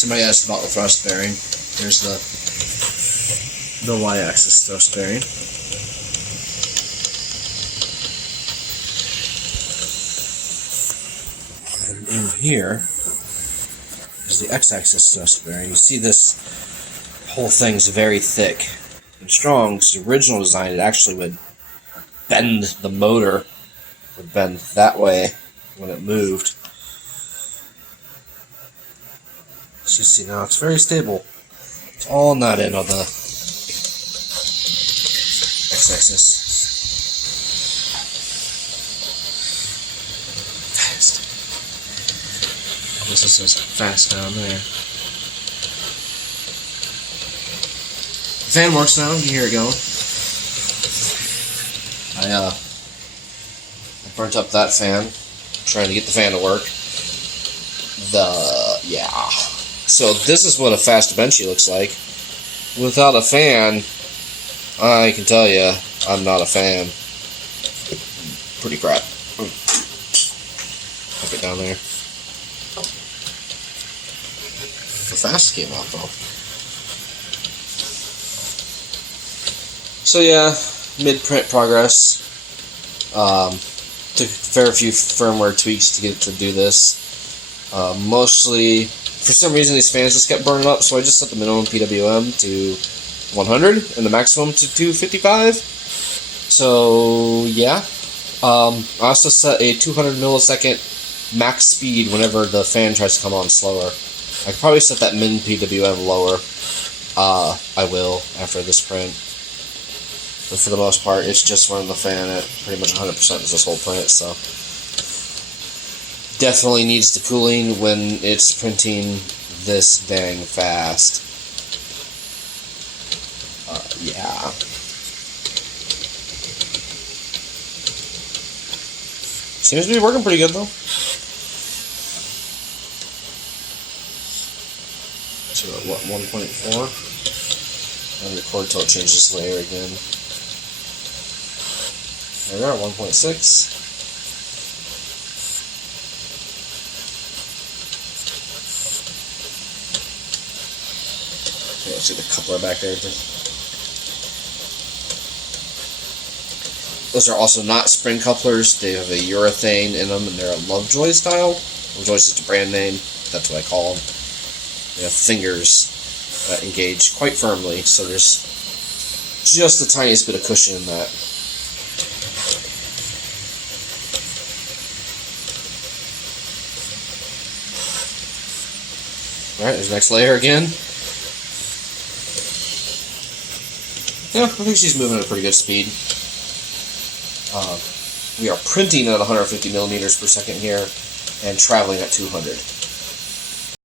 Somebody asked about the thrust bearing. Here's the y-axis thrust bearing. And in here is the x-axis thrust bearing. You see this whole thing's very thick and strong, because the original design, it actually would bend the motor, would bend that way when it moved. As you see now, it's very stable. It's all not in on the x-axis. Fast. This says fast down there. The fan works now. You can hear it going. I burnt up that fan, trying to get the fan to work. So this is what a fast Benchy looks like. Without a fan, I can tell you, I'm not a fan. Pretty crap. Put it down there. The fast came off though. So yeah, mid-print progress. Took a fair few firmware tweaks to get it to do this. Mostly, for some reason these fans just kept burning up, so I just set the minimum PWM to 100 and the maximum to 255. So yeah. I also set a 200 millisecond max speed whenever the fan tries to come on slower. I could probably set that min PWM lower. I will after this print. But for the most part, it's just running the fan at pretty much 100% this whole print, so definitely needs the cooling when it's printing this dang fast. Yeah. Seems to be working pretty good though. So what, 1.4? I'll record till it changes layer again. There we are, 1.6. Okay, let's see the coupler back there. Those are also not spring couplers. They have a urethane in them, and they're a Lovejoy style. Lovejoy's just a brand name. That's what I call them. They have fingers that engage quite firmly, so there's just the tiniest bit of cushion in that. Alright, there's the next layer again. Yeah, I think she's moving at a pretty good speed. We are printing at 150 millimeters per second here, and traveling at 200.